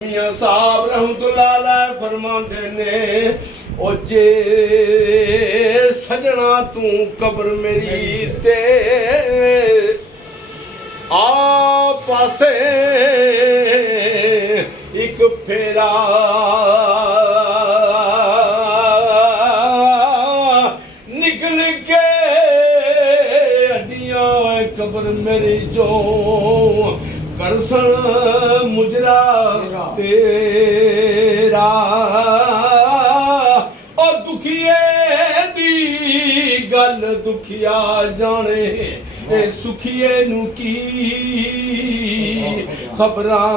मियां साहब रहमतुल्लाह अलैह फरमांदे ने ओ जे सजना तू कब्र मेरी ते आ पासे एक फेरा निकल के हड्डियां कब्र मेरी जो करसन मुजरा तेरा और दुखिए दी गल दुखिया जाने सुखिए नू की खबरां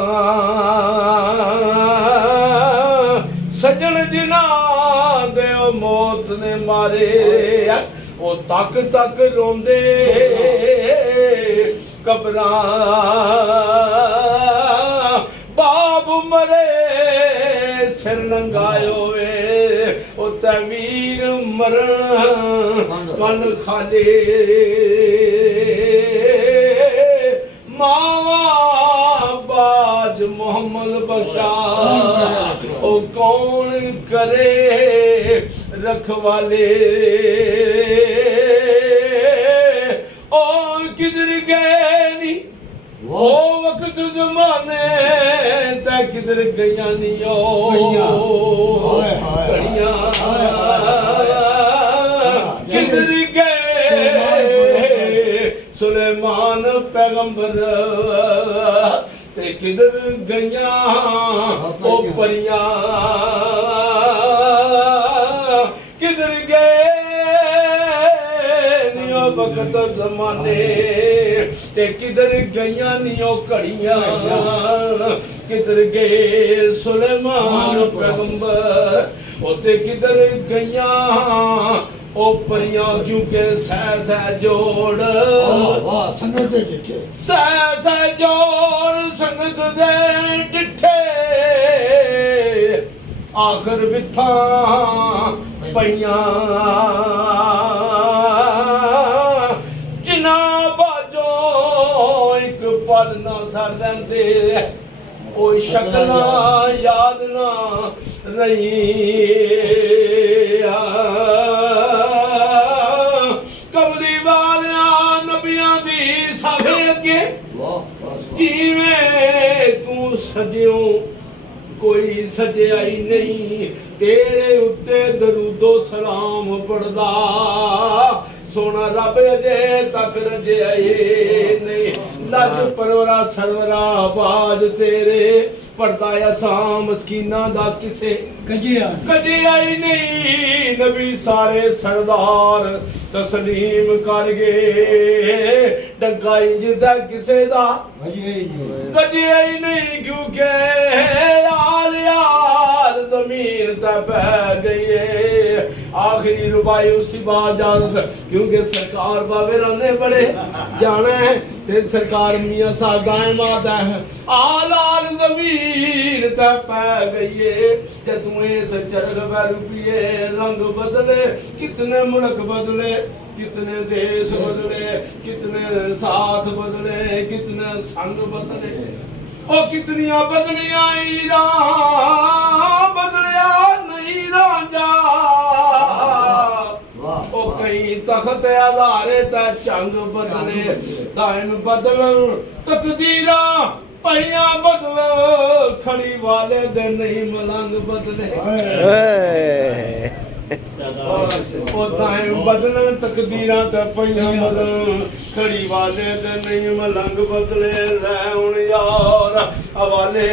सजन जिना दे मौत ने मारे ओ तक तक रोंदे कबरां बाप मरे सिर नंगायो वे ओ तवीर मरण मन खाले मावा बाज मोहम्मद बख्शा ओ कौन करे रखवाले ओ किधर गए नी ओ वक्त जमाने ते किधर गया नी ओ घड़ियां किधर गए सुलेमान पैगंबर ते किधर गया ओ परियां किधर गए नियो वक्त जमाने ते किधर गया नियो घड़ियां किधर गए सुलेमान पैगंबर ओ ते किधर गया ओ परियां क्योंकि सह जोड़ संगत दे डिठे सह जोड़ संगत दे डिठे आखिर बिथा पईयां जिना बाजो एक पल ना सर रहिंदे ओ शक्लां याद ना रही कमली वालिया नबियां दी सावे अगे जिवें तू सजियो कोई सजिया ही नहीं तेरे उत्ते दरूदो सलाम पढ़दा सोना रब अजे तक रजिया नहीं लज परवरा सरवरा बाज तेरे पढ़दा असां मस्कीना दा किसे कजिया ही नहीं नबी सारे सरदार तस्लीम कर गए डंगा इंजदा किसे दा कजिया ही नहीं क्योंकि यार यार जमीन ते पै गई है आखिरी रुबाई उसी बात क्योंकि सरकार बाबे राने बड़े जाना है ते सरकार मियां साहब गाय माता है आलाल जमीन ते पै गई है जदों इस चरख पे रुपये रंग बदले कितने मुल्क बदले कितने देश बदले कितने साथ बदले कितने संग बदले ओ कितनियां बदलियां ईरा बदलिया नहीं राजा ओ कई तख्त आधारे ते चंग बदले दाइन बदलन तकदीरा पहिया बदल खड़ी वाले दे नहीं मलंग बदले ओ दाइन बदलन तकदीरा ते पहिया बदल खड़ी वाले दे नहीं मलंग बदले लै हुण यार हवाले